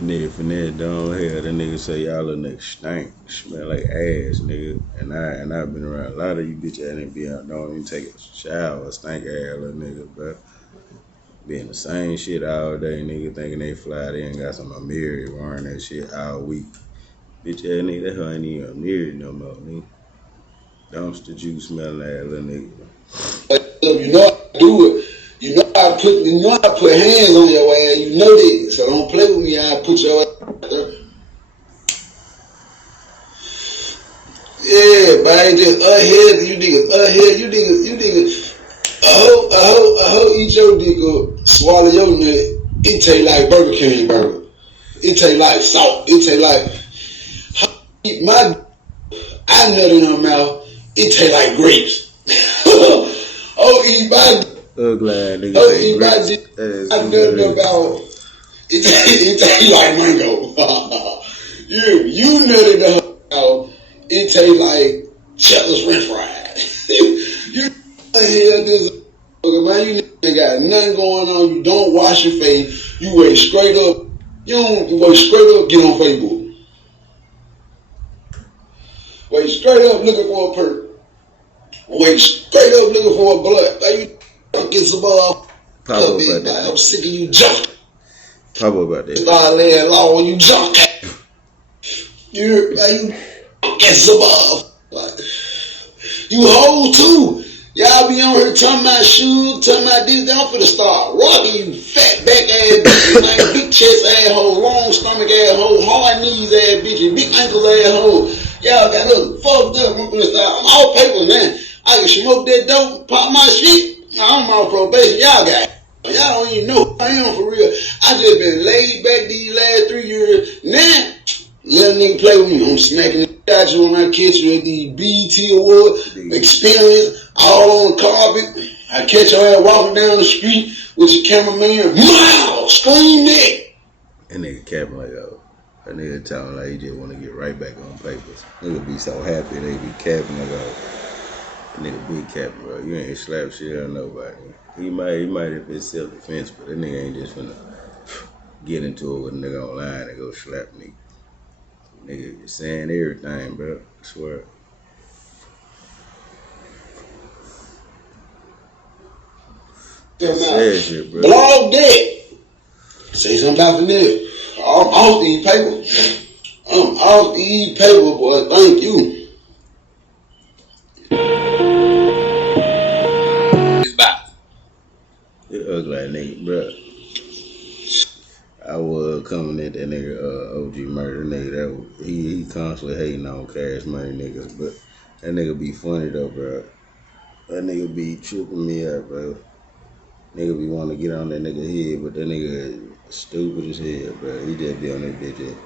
Nigga finesse down here, the nigga say y'all little nigga stink, smell like ass, nigga. And I've been around a lot of you bitch ass niggas be out, don't even take a shower, stink ass little nigga, bro. Being the same shit all day, nigga thinking they fly, they ain't got some Amiri wearing that shit all week. Bitch ass nigga, that hoe ain't even Amiri no more, nigga. Dumpster juice smelling ass little nigga. You know I do it. You know I put hands on your ass. You know that. So don't play with me. I put your ass out there. Yeah, but I ain't just ahead. You niggas. A hoe eat your dick up, swallow your nut. It taste like Burger King burger. It taste like salt. It taste like eat my. I nut in her mouth. It taste like grapes. Oh, eat my. Ugly nigga. Oh, eat my dick. I nut about. It taste like mango. You nut in her mouth. It taste like Cheddar's French fries. You hell this man, you ain't got nothing going on. You don't wash your face. You wait straight up. You wait straight up. Get on Facebook. Wait straight up looking for a perk. Wait straight up looking for a blood. You get some I'm sick of you junk. Pop about that. Start laying law on you junk. You get some you hold too. Y'all be on here talking about shoes, talking about this. I'm finna start rocking you fat back ass bitches, man. Big chest asshole, long stomach asshole, hard knees ass bitches, big ankles asshole. Y'all got us fucked up. I'm finna start. I'm all paper, man. I can smoke that dope, pop my shit. I'm on probation. Y'all don't even know who I am for real. I just been laid back these last 3 years. Now, let a nigga play with me. I'm smacking the at you when I catch you at the BET Award experience, all on the carpet. I catch your ass walking down the street with your cameraman. Wow! Scream that! That nigga capping like, oh. That nigga telling like he just want to get right back on papers. Nigga be so happy they be capping like, oh. That nigga be capping, bro. You ain't slap shit on nobody. He might have been self-defense, but that nigga ain't just finna get into it with a nigga online and go slap me. Nigga saying everything, bro. I swear. Sad shit, bro. Blog that. Say something about this. I'm off these paper. I'm off these paper, boy. Thank you. You ugly nigga, bro. I was coming at that nigga OG Murder nigga. He constantly hating on Cash Money niggas, but that nigga be funny though, bro. That nigga be tripping me out, bro. Nigga be wanting to get on that nigga head, but that nigga stupid as hell, bro. He just be on that bitch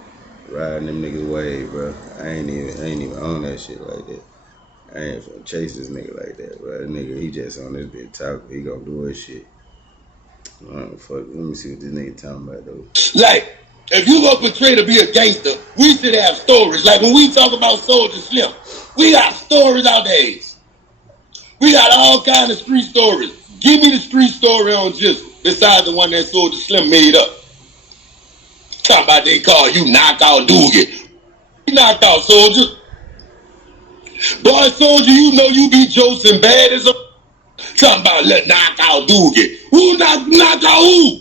riding them niggas wave, bro. I ain't even on that shit like that. I ain't finna chase this nigga like that, bro. That nigga, he just on this bitch talking. He gonna do his shit. Oh, fuck. Let me see what this nigga talking about, though. Like, if you gonna portray to be a gangster, we should have stories. Like, when we talk about Soulja Slim, we got stories nowadays. We got all kind of street stories. Give me the street story on Jizzle, besides the one that Soulja Slim made up. Talking about they call you knockout Doogie. You knocked out Soulja. Boy, Soulja, you know you be Joseph bad as a... Talking about let knock out Doogie. Who knocked out who?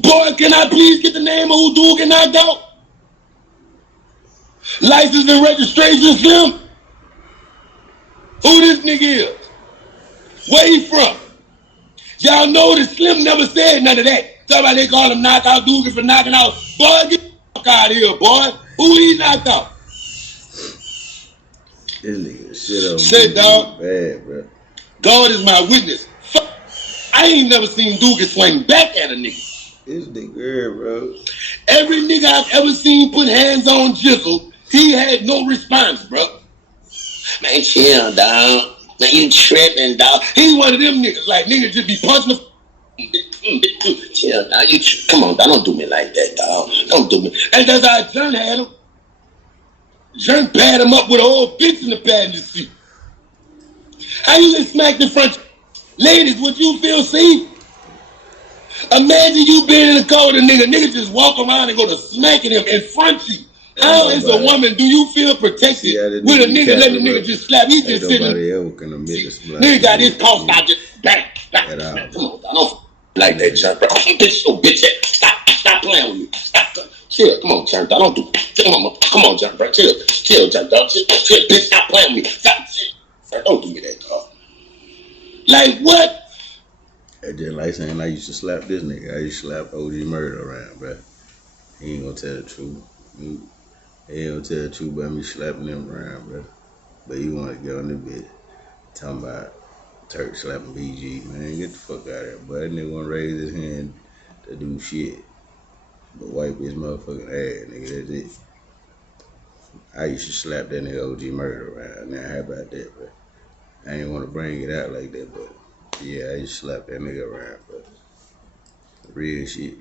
Boy, can I please get the name of who Doogie knocked out? License and registration Slim? Who this nigga is? Where he from? Y'all know that Slim never said none of that. Talking about they call him knockout Doogie for knocking out. Boy, get the fuck out of here, boy. Who he knocked out? This nigga shit on Say, dog. Bad, bro. God is my witness. I ain't never seen Doogie swing back at a nigga. This nigga, bro. Every nigga I've ever seen put hands on Jizzle, he had no response, bro. Man, chill, dog. Man, you tripping, dog. He one of them niggas. Like, niggas just be punching the... Chill, dog. Come on, dog. Don't do me like that, dog. Don't do me. And that's how Jern had him. Jern pad him up with a whole bitch in the passenger seat. How you get smacked in front? Ladies, would you feel safe? Imagine you being in the car with a nigga just walk around and go to smacking him in front of you. How as a woman do you feel protected with a nigga letting the nigga just slap? He just sitting. Nigga got his post out just bang, bang. Come on, don't like that, John. Bitch, so bitch, stop playing with me. Stop. Chill, come on, John. Don't do. Come on, John. Chill, John. Chill, bitch, stop playing with me. Stop. Don't do me that, dog. Like what? It's just like saying I used to slap this nigga. I used to slap OG Murder around, bro. He ain't gonna tell the truth. He ain't gonna tell the truth about me slapping him around, bro. But he wanna get on the bit talking about Turk slapping BG, man. Get the fuck out of here, boy. That nigga wanna raise his hand to do shit. But wipe his motherfucking ass, nigga. That's it. I used to slap that nigga OG Murder around. Now, how about that, bro? I ain't wanna bring it out like that, but yeah, I used to slap that nigga around, but real shit.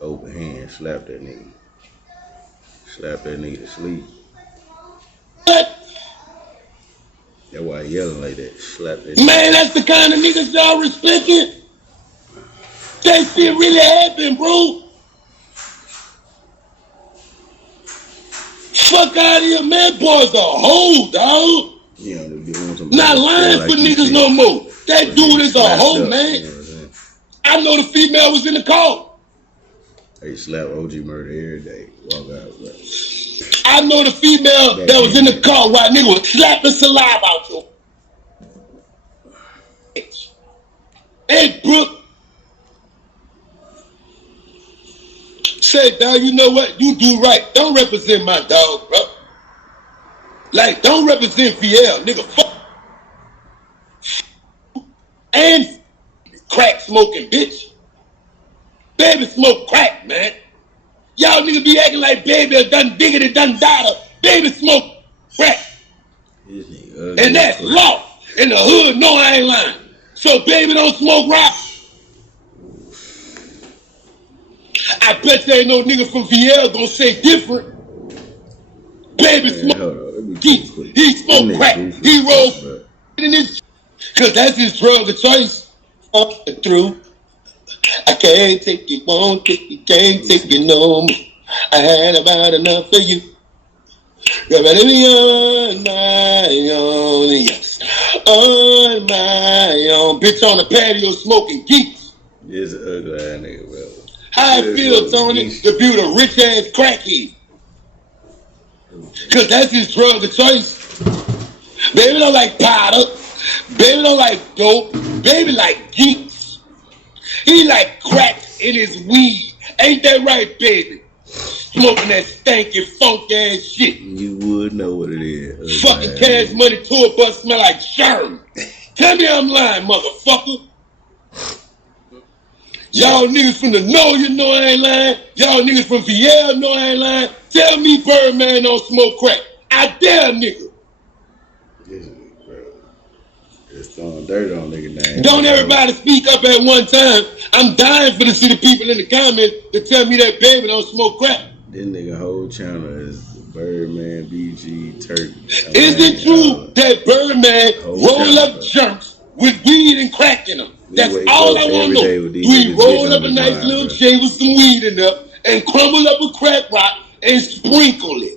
Open hand, slap that nigga. Slap that nigga to sleep. What? That's why I yelling like that. Slap that nigga. Man, that's the kind of niggas y'all respecting. That shit really happened, bro. Fuck out of here, man. Boys a hoe, dog. Yeah, not lying for niggas no more. That dude is a hoe, man. You know I know the female was in the car. They slap OG Murder every day. Walk out, bro. I know the female that was in the car while nigga was slapping saliva out your bitch. Hey, Brooke. Say, dog, you know what? You do right. Don't represent my dog, bro. Like, don't represent VL, nigga. Fuck. And crack smoking, bitch. Baby smoke crack, man. Y'all niggas be acting like baby done bigger than done died. Baby smoke crack. And that's law. In the hood, no, I ain't lying. So baby don't smoke rock. I bet there ain't no nigga from VL gonna say different. Baby smoke. He smoke crack. He roll in this. Cause that's his drug of choice. Up through. I can't take it, won't take it, can't take it no more. I had about enough of you. You're ready to be on my own, yes. On my own. Bitch on the patio smoking geeks. It's an ugly ass nigga, bro. How it feel, Tony, to be with a rich ass crackhead? Cause that's his drug of choice. Baby don't like powder. Baby don't like dope. Baby like geeks. He like crack in his weed. Ain't that right, baby? Smoking that stanky, funk ass shit. You would know what it is. Fucking Cash Money tour bus smell like Sherm. Tell me I'm lying, motherfucker. Y'all niggas from the know you know I ain't lying. Y'all niggas from VL know I ain't lying. Tell me Birdman don't smoke crack. I dare nigga. It's throwing dirt on nigga name. Don't everybody speak up at one time. I'm dying for to see the people in the comments to tell me that baby don't smoke crack. This nigga whole channel is Birdman, BG, Turk. Is it true that Birdman roll up junks with weed and crack in them? That's all I want to know. We roll up a nice little shade with some weed in there and crumble up a crack rock and sprinkle it.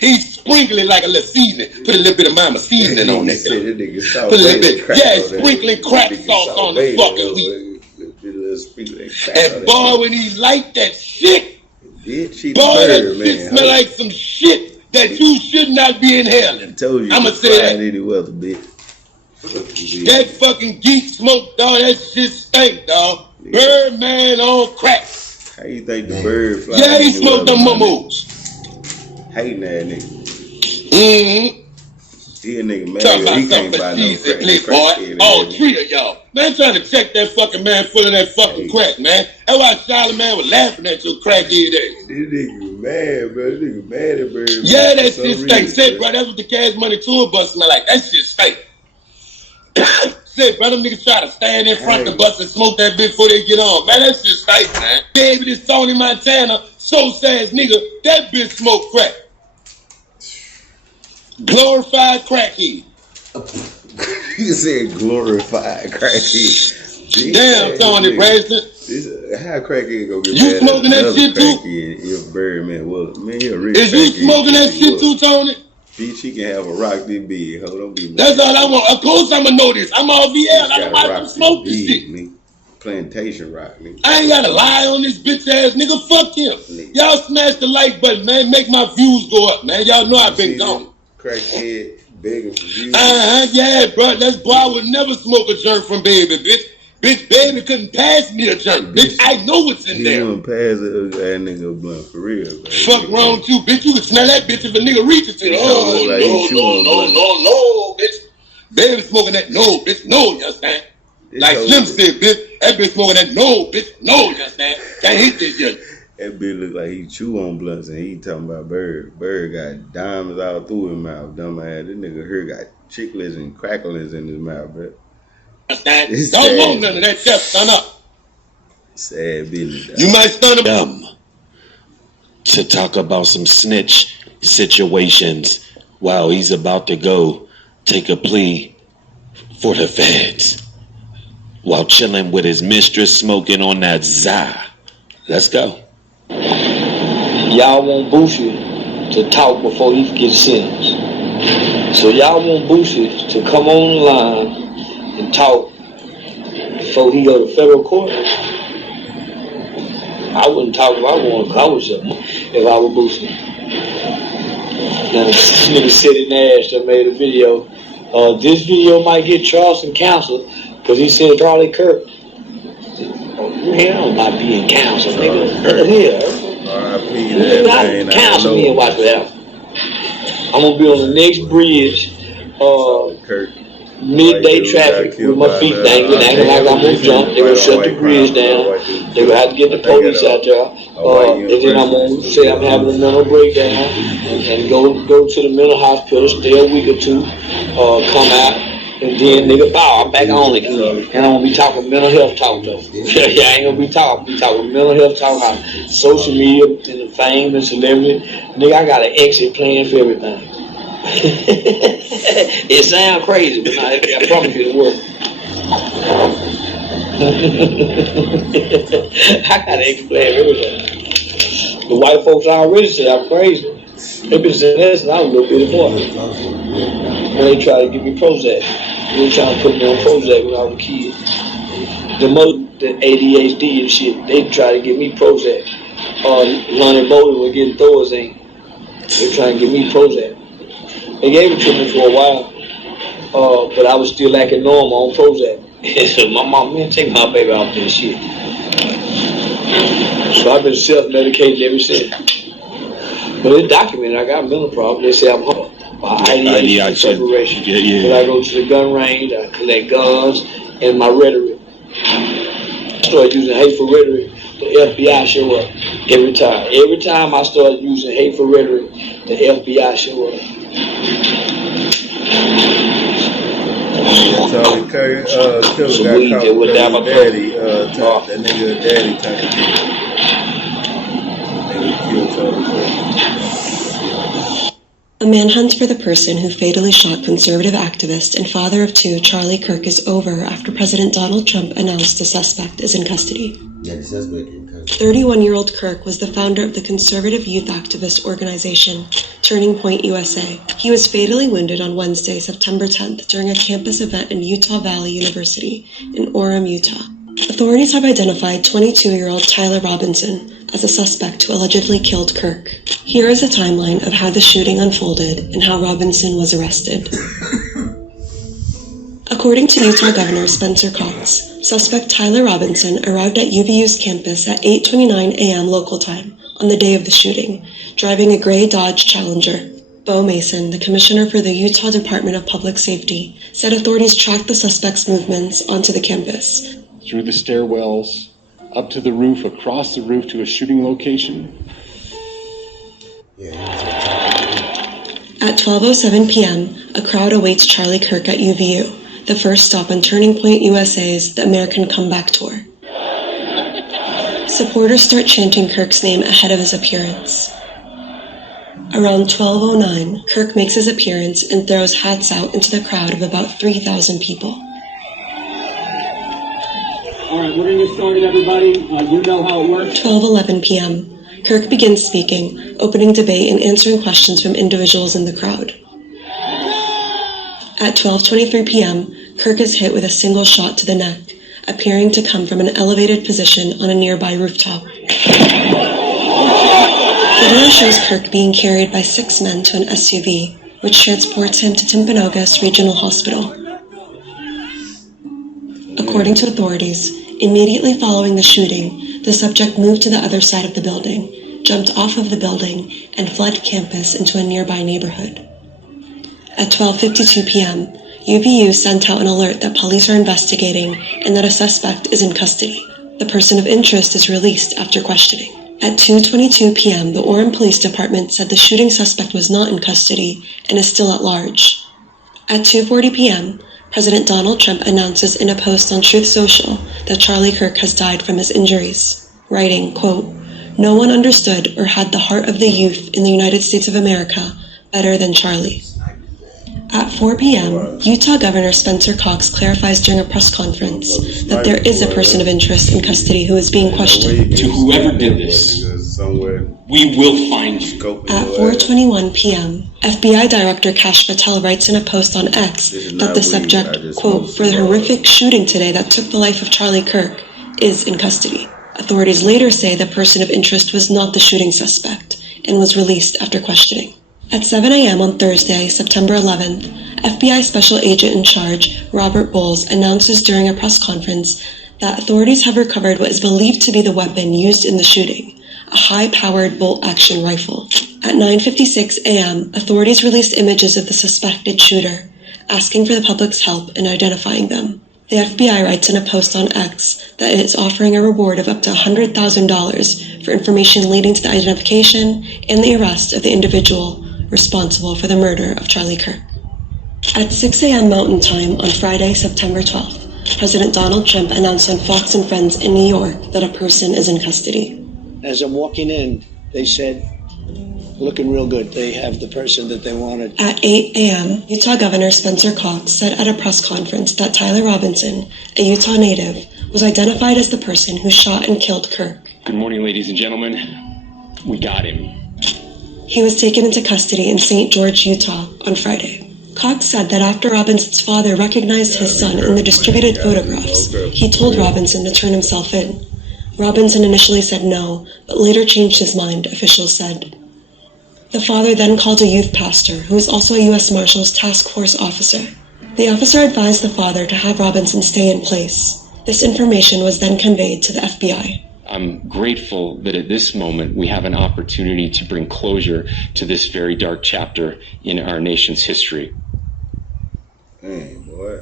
He sprinkle it like a little seasoning. Put a little bit of mama seasoning on it. Put a little bit. Yeah, sprinkling crack sauce on the fucking weed. And boy, when he like that shit, boy, that shit smell like some shit that you should not be inhaling. I'ma say that. That fucking geek smoke, dog, that shit stink, dog. Birdman on crack. How you think the bird fly? Yeah, he smoked them momos. Hating that nigga. Mm-hmm. He a nigga mad. Talking about he can't something buy no cheesy, crack. boy. All three of y'all. Man, trying to check that fucking man full of that fucking crack, man. That's why Charlie man was laughing at your crack the other day. This nigga mad, bro. This nigga mad at Bird. Yeah, that shit stink. Said, bro, that's what the Cash Money tour bus smell like. That shit stink. Said, bro, them niggas try to stand in front of the bus and smoke that bitch before they get on. Man, that shit stink, man. Baby, this Tony Montana, so sad nigga, that bitch smoke crack. Glorified crackhead. You said glorified crackhead. Damn, Tony Braxton. How crackhead gonna get You mad smoking at that shit too? crackhead if Birdman was? Man, he a rich Is you smoking that shit too, Tony? Bitch, he can have a rock this big. Hold on, be mad. That's all I want. Of course I'ma know this. I'm all VL. I don't want to smoke this shit. Nigga. Plantation rock, nigga. I ain't gotta lie on this bitch ass nigga. Fuck him. Nigga. Y'all smash the like button, man. Make my views go up, man. Y'all know I've been gone. Crackhead begging for views. Yeah, bro. That's boy. I would never smoke a joint from Baby, bitch. Bitch, Baby couldn't pass me a joint. Bitch, I know what's in there. He wouldn't pass that nigga blunt for real, man. Fuck wrong with you, bitch. You can smell that bitch if a nigga reaches to it. No, bitch. Baby smoking that no, bitch. No, you understand? Like Slim said, bitch, that bitch smoking that no, bitch, no, you understand? Can't hit this yet. That bitch look like he chew on blunts and he talking about Bird. Bird got diamonds all through his mouth, dumbass. This nigga here got chicklets and cracklings in his mouth, bro. Understand? Don't want none of that stuff, stun up. Sad business. You might stun him. To talk about some snitch situations while he's about to go take a plea for the feds. While chilling with his mistress, smoking on that za. Let's go. Y'all want Boosie to talk before he gets sentenced. So y'all want Boosie to come on the line and talk before he go to federal court? I wouldn't talk if I wanted, I was if I were Boosie. Now, this nigga said in Nash that made a video. This video might get Charleston counsel. Because he said Charlie Kirk. Hell might be in council, nigga. R.I.P. Counsel me and watch what happens. I'm gonna be on the next bridge. Midday traffic with my feet dangling like I'm gonna jump. They're gonna shut the bridge down. They're gonna have to get the police out there. And then I'm gonna say I'm having a mental breakdown and go to the mental hospital, stay a week or two, come out. And then nigga, I'm back on again. And I'm gonna be talking mental health talk though. Yeah, I ain't gonna be talking mental health talk, how social media and the fame and celebrity. Nigga, I got an exit plan for everything. It sounds crazy, but I promise you it'll work. I got an exit plan for everything. The white folks already said I'm crazy. They been saying this and I was a little bit more. When they try to give me Prozac. They were trying to put me on Prozac when I was a kid. The ADHD and shit, they try to give me Prozac. Lonnie Bowden was getting Thorazine. They trying to give me Prozac. They gave it to me for a while, but I was still acting normal on Prozac. So my mom, man, take my baby off this shit. So I've been self-medicating ever since. But it's documented. I got a mental problem. They say I'm ideation separation. Yeah. But I go to the gun range, I collect guns, and my rhetoric. I start using hateful rhetoric, the FBI show up every time. Every time I start using hateful rhetoric, the FBI show up. Charlie Kirk killer got caught with daddy. That nigga daddy turned. Nigga killed Charlie Kirk. A manhunt for the person who fatally shot conservative activist and father of two Charlie Kirk is over after President Donald Trump announced the suspect is in custody. 31-year-old Kirk was the founder of the conservative youth activist organization Turning Point USA. He was fatally wounded on Wednesday, September 10th during a campus event in Utah Valley University in Orem, Utah. Authorities have identified 22-year-old Tyler Robinson as a suspect who allegedly killed Kirk. Here is a timeline of how the shooting unfolded and how Robinson was arrested. According to Utah Governor Spencer Cox, suspect Tyler Robinson arrived at UVU's campus at 8:29 a.m. local time on the day of the shooting, driving a gray Dodge Challenger. Bo Mason, the commissioner for the Utah Department of Public Safety, said authorities tracked the suspect's movements onto the campus. Through the stairwells, up to the roof, across the roof to a shooting location. At 12:07 p.m., a crowd awaits Charlie Kirk at UVU, the first stop on Turning Point USA's The American Comeback Tour. Supporters start chanting Kirk's name ahead of his appearance. Around 12:09, Kirk makes his appearance and throws hats out into the crowd of about 3,000 people. All right, we're going to get started, everybody. You know how it works. 12:11 p.m. Kirk begins speaking, opening debate and answering questions from individuals in the crowd. At 12:23 p.m., Kirk is hit with a single shot to the neck, appearing to come from an elevated position on a nearby rooftop. Video shows Kirk being carried by 6 men to an SUV, which transports him to Timpanogos Regional Hospital. According to authorities, immediately following the shooting, the subject moved to the other side of the building, jumped off of the building, and fled campus into a nearby neighborhood. At 12:52 p.m., UVU sent out an alert that police are investigating and that a suspect is in custody. The person of interest is released after questioning. At 2:22 p.m., the Orem Police Department said the shooting suspect was not in custody and is still at large. At 2:40 p.m., President Donald Trump announces in a post on Truth Social that Charlie Kirk has died from his injuries, writing, quote, "No one understood or had the heart of the youth in the United States of America better than Charlie." At 4 p.m., Utah Governor Spencer Cox clarifies during a press conference that there is a person of interest in custody who is being questioned. To whoever did this, we will find you. At 4:21 p.m., FBI Director Kash Patel writes in a post on X that the subject, quote, "for the horrific shooting today that took the life of Charlie Kirk, is in custody." Authorities later say the person of interest was not the shooting suspect and was released after questioning. At 7 a.m. on Thursday, September 11th, FBI Special Agent in Charge, Robert Bowles, announces during a press conference that authorities have recovered what is believed to be the weapon used in the shooting, a high-powered bolt-action rifle. At 9:56 a.m., authorities released images of the suspected shooter, asking for the public's help in identifying them. The FBI writes in a post on X that it is offering a reward of up to $100,000 for information leading to the identification and the arrest of the individual responsible for the murder of Charlie Kirk. At 6 a.m. Mountain Time on Friday, September 12th, President Donald Trump announced on Fox and Friends in New York that a person is in custody. As I'm walking in, they said, looking real good, they have the person that they wanted. At 8 a.m., Utah Governor Spencer Cox said at a press conference that Tyler Robinson, a Utah native, was identified as the person who shot and killed Kirk. Good morning, ladies and gentlemen. We got him. He was taken into custody in St. George, Utah, on Friday. Cox said that after Robinson's father recognized his son in the distributed photographs, he told Robinson to turn himself in. Robinson initially said no, but later changed his mind, officials said. The father then called a youth pastor, who is also a U.S. Marshals Task Force officer. The officer advised the father to have Robinson stay in place. This information was then conveyed to the FBI. I'm grateful that at this moment we have an opportunity to bring closure to this very dark chapter in our nation's history. Dang, boy.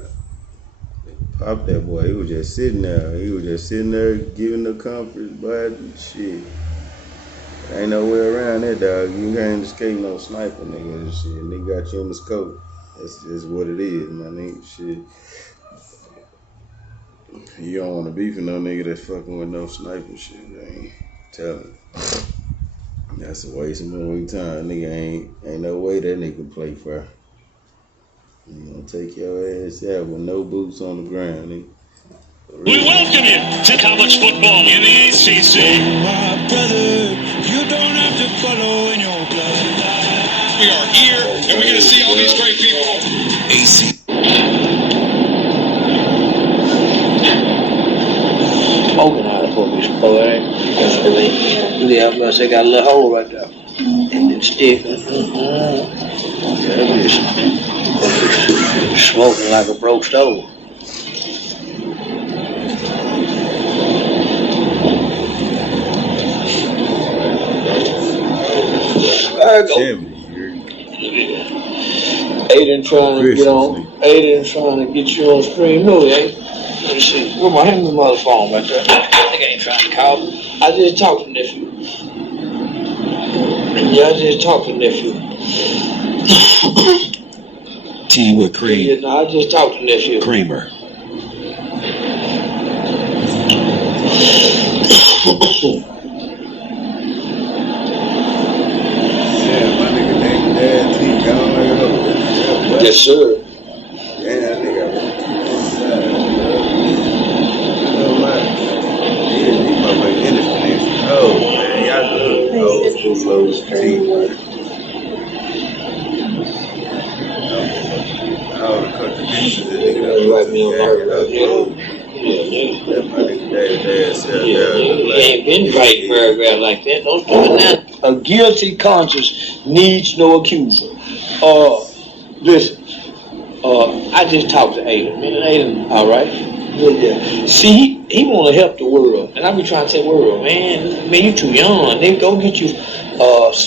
Pop that boy. He was just sitting there. Giving the conference, but shit. Ain't no way around that, dog. You can't escape no sniper, nigga. And shit. Nigga got you in the scope. That's just what it is, my nigga. Shit. You don't want to beef with no nigga that's fucking with no sniper shit, man. Tell him. That's a waste of money time. Nigga ain't no way that nigga play fair. You gonna take your ass out with no boots on the ground, nigga. We welcome you to college football in the ACC. Oh, my brother, you don't have to follow in your blood. We are here, and we're going to see all these great people. AC. Smoking out of this boy, ain't it? Yeah, I must have got a little hole right there. And it's stick. Yeah, it's smoking like a broke stove. There you go. Aiden trying to get on. Aiden trying to get you on screen. No, he ain't. Let me see. Where my hand mother phone right there? I think I ain't trying to call him. I just talked to nephew. Yeah, I just talked to nephew. Tea with cream. Yeah, no, I just talked to nephew. Creamer. Yeah, my nigga Yes, sir. Yeah, that nigga got 1, 2, 3, 4, 5. He motherfucking independent. Oh, man, y'all good. Old school low team. All the contradictions that nigga done put together. That my nigga dad said. He ain't been writing paragraph like that. Don't start now. A guilty conscience needs no accuser. Listen. I just talked to Aiden. Man, Aiden, all right. Yeah. See, he want to help the world, and I be trying to say, world, man, you too young. They go get you,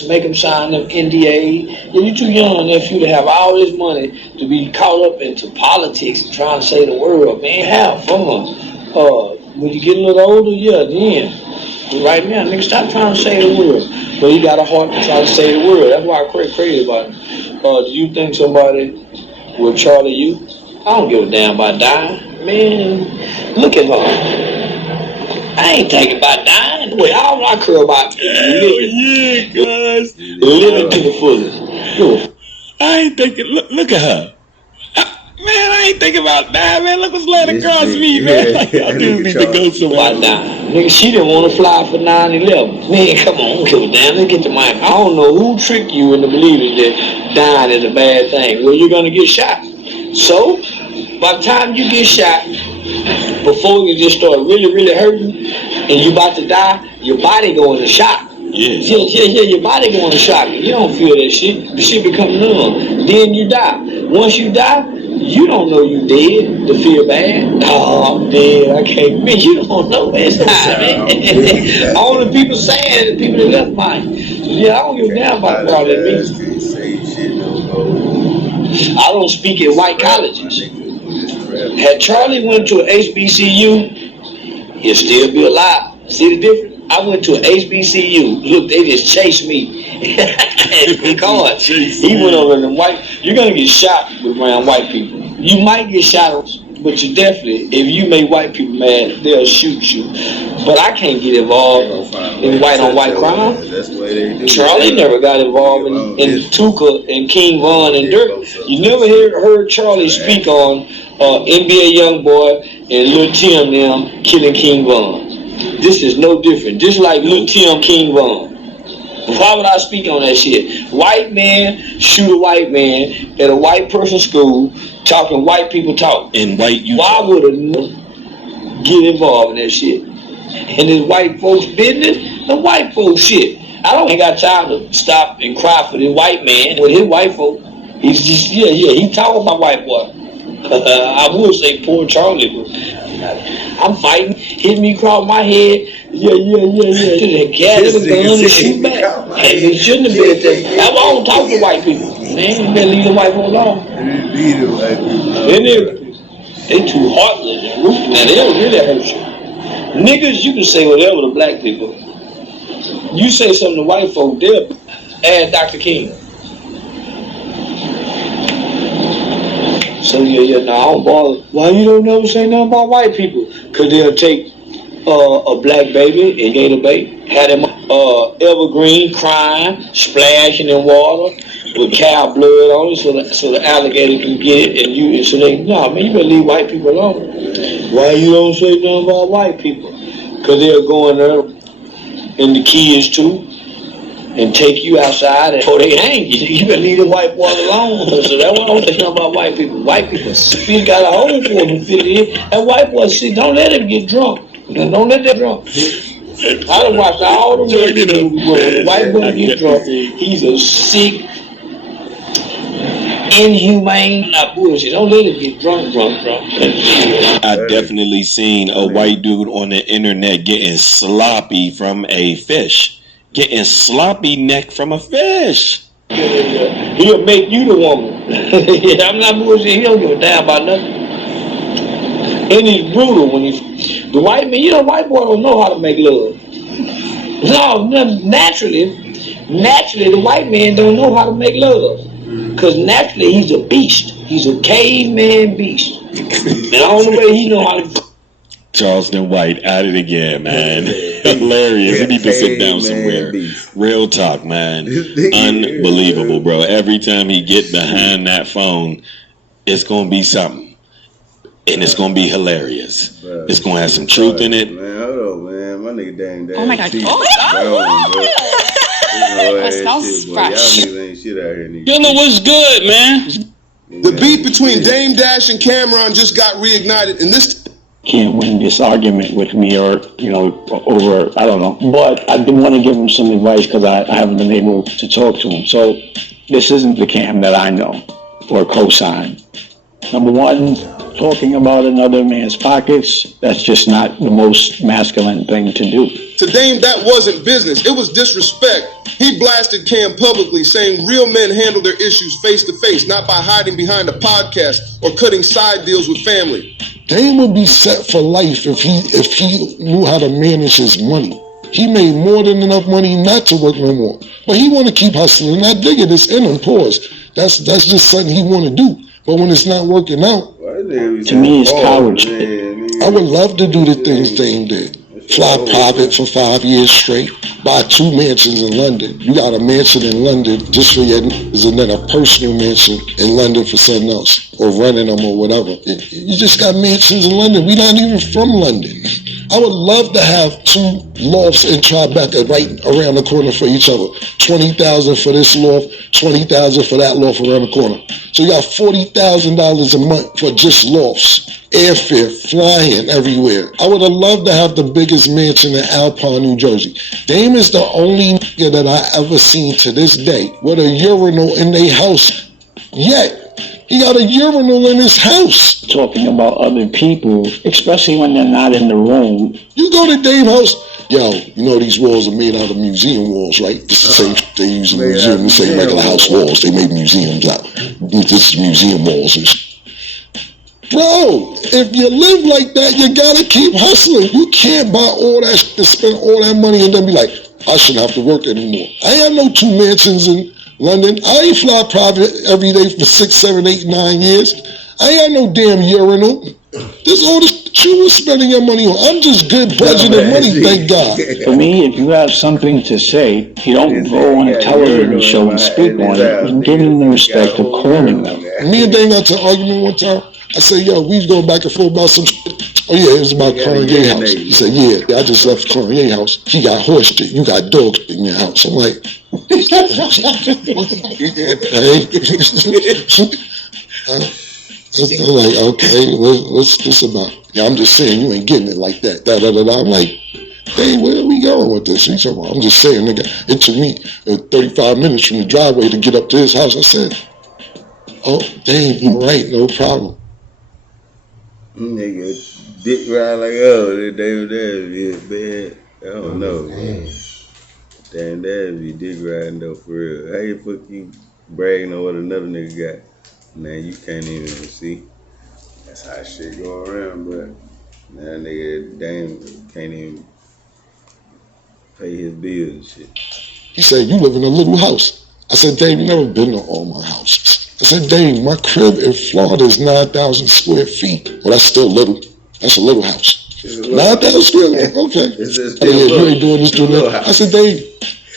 make them sign them NDA. Yeah, you too young nephew to have all this money to be caught up into politics and trying to say the world, man. Have fun. When you get a little older, yeah, then. But right now, nigga, stop trying to say the world. But he got a heart to try to say the world. That's why I'm crazy about him. Do you think somebody will Charlie you? I don't give a damn about dying. Man, look at her. I ain't thinking about dying. Wait, all I care about living. Guys. Living to the fullest. I ain't thinking, look at her. Man, I ain't thinking about dying, man. Look what's laying across me, man. I do need to go somewhere. Nigga, she didn't want to fly for 9/11. Man, come on, don't give a damn. Let's get the mic. I don't know who tricked you into believing that dying is a bad thing. Well, you're going to get shot. So, by the time you get shot, before you just start really, really hurting, and you about to die, your body go into shock. Yeah, your body going to shock. You don't feel that shit. The shit become numb. Then you die. Once you die, you don't know you dead to feel bad. Oh, I'm dead. I can't be. You don't know it's not, man. All the people saying, the people that left mine. So, yeah, I don't give a damn about all that means. I don't speak at white colleges. Had Charlie went to an HBCU, he'll still be alive. See the difference? I went to an HBCU. Look, they just chased me. Because he went over to them white. You're going to get shot around white people. You might get shot, but you definitely, if you make white people mad, they'll shoot you. But I can't get involved in white on white crime. Charlie never got involved in Tuka and King Von and Dirk. You never heard Charlie speak on NBA Youngboy and Lil Tim them killing King Von. This is no different. Just like Lil Tim, King Von. Why would I speak on that shit? White man shoot a white man at a white person's school talking white people talk. In white Utah. Why would a get involved in that shit? And this white folks business, the white folks shit. I don't got time to stop and cry for this white man with his white folk. He's just, he talking about white boy. I would say poor Charlie, but I'm fighting. Hit me across my head. Yeah. Should have gathered the gun and shoot back. And it shouldn't have been that. That's why I don't talk to white people. Man, you better leave the white people alone. They too heartless and ruthless. Now they'll really hurt you. Niggas, you can say whatever to black people. You say something to white folk, they'll add Dr. King. So no, I don't bother. Why you don't never say nothing about white people? Cause they'll take a black baby and gator bait, have them evergreen crying, splashing in water with cow blood on it, so the alligator can get it, and so they man, you better leave white people alone. Why you don't say nothing about white people? Cause they'll go in there and the kids too. And take you outside and they hang you. You better leave the white boy alone. So that's why I don't say nothing about white people. White people still got a hole for him to fit in. That white boy, see, don't let him get drunk. Don't let that drunk. I done watched all the movies where the white boy get drunk. He's a sick, inhumane, not bullshit. Don't let him get drunk. I definitely seen a white dude on the internet getting sloppy from a fish. Getting sloppy neck from a fish. He'll make you the woman. I'm not bullshit. He don't give a damn about nothing. And he's brutal when the white man, white boy don't know how to make love. No, naturally, the white man don't know how to make love. Because naturally, he's a beast. He's a caveman beast. And the only way he know how to... Charleston White at it again, man. Hilarious. We need to sit down somewhere. Real talk, man. Unbelievable, bro. Every time he get behind that phone, it's gonna be something, and it's gonna be hilarious. Bro, it's gonna have some truth in it. Man, hold on, man. My nigga dang. Oh my God. Teeth. Oh, That smells fresh. Y'all niggas ain't shit out here, nigga. Killer, what's good, man? The beef between Dame Dash and Cameron just got reignited, and this Can't win this argument with me or, over, I don't know. But I did want to give him some advice because I haven't been able to talk to him. So this isn't the Cam that I know or co-sign. Number one, talking about another man's pockets, that's just not the most masculine thing to do. to Dame, that wasn't business. It was disrespect. He blasted Cam publicly, saying real men handle their issues face to face, not by hiding behind a podcast or cutting side deals with family. Dame would be set for life if he knew how to manage his money. He made more than enough money not to work no more. But he want to keep hustling. I dig it. It's in him. Pause. That's just something he want to do. But when it's not working out, to me, it's cowards. I would love to do the things Dame did. Fly private for 5 years straight. Buy 2 mansions in London. You got a mansion in London just for your niggas, and then a personal mansion in London for something else, or renting them or whatever. You just got mansions in London. We not even from London. I would love to have 2 lofts in Tribeca right around the corner for each other. $20,000 for this loft, $20,000 for that loft around the corner. So you got $40,000 a month for just lofts. Airfare, flying everywhere. I would have loved to have the biggest mansion in Alpine, New Jersey. Dame is the only nigga that I ever seen to this day with a urinal in their house. Yet, he got a urinal in his house. Talking about other people, especially when they're not in the room. You go to Dame's house, yo, you know these walls are made out of museum walls, right? This is the same they use in the museum. This ain't regular house walls. They made museums out. This is museum walls. Bro, if you live like that, you gotta keep hustling. You can't buy all that shit and spend all that money and then be like, I shouldn't have to work anymore. I ain't no 2 mansions in London. I ain't fly private every day for 6, 7, 8, 9 years. I ain't no damn urinal. This all the shit you was spending your money on. I'm just good budgeting money, thank God. For me, if you have something to say, you don't go on a television show and speak on it. You give them the respect of calling them. Me and Dane got to an argument one time. I said, yo, we was going back and forth about some shit. Oh yeah, it was about Kanye house. He said, yeah, I just left Kanye house. He got horse shit. You got dog shit in your house. I'm like, I'm like, okay, what's this about? Yeah, I'm just saying you ain't getting it like that. I'm like, hey, where are we going with this? He's like, I'm just saying, nigga, it took me 35 minutes from the driveway to get up to his house. I said, oh, damn, you're right, no problem. Nigga, dick ride like, oh, that David is bad. I don't know. Damn, that be dick riding though, for real. How you fuck you bragging on what another nigga got? Man, you can't even see. That's how shit go around, but now nigga, damn, can't even pay his bills and shit. He said, you live in a little house. I said, Dave, you never been to all my houses. I said, Dave, my crib in Florida is 9,000 square feet. Well, that's still little. That's a little house. 9,000 square, okay. You ain't doing this, doing that. I said, Dave,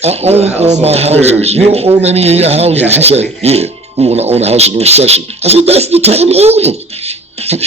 I own all my houses. You don't own any of your houses. He said, yeah, we want to own a house in a recession. I said, that's the time to own them.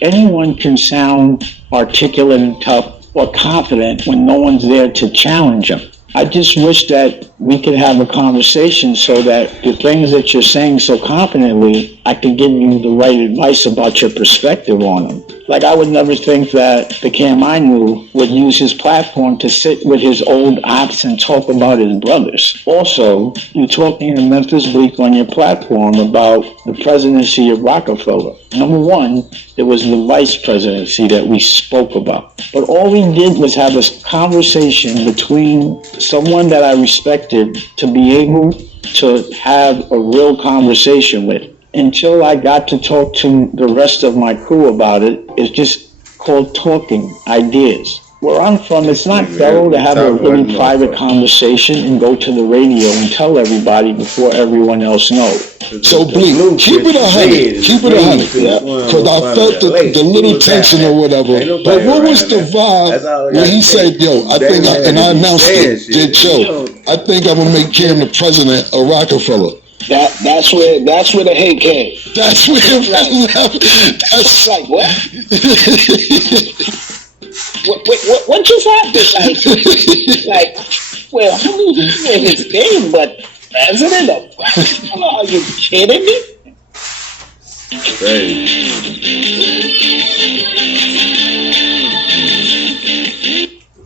Anyone can sound articulate and tough or confident when no one's there to challenge them. I just wish that we could have a conversation so that the things that you're saying so confidently, I could give you the right advice about your perspective on them. Like, I would never think that the Cam I knew would use his platform to sit with his old ops and talk about his brothers. Also, you're talking to Memphis Bleak on your platform about the presidency of Rockefeller. Number one, there was the vice presidency that we spoke about. But all we did was have a conversation between someone that I respected to be able to have a real conversation with. Until I got to talk to the rest of my crew about it, it's just called talking ideas. Where I'm from, it's not thorough to have a really private conversation and go to the radio and tell everybody before everyone else knows. So, Bleak, keep it 100. Keep it 100. Because I felt the little tension or whatever. But what was the vibe when he said, yo, I announced it, did show, I think I'm going to make Cam the president of Rockefeller. That's where the hate came. That's where that's like what? what just happened? Like, well, I mean, he's in his thing, but president of Russia? Are you kidding me?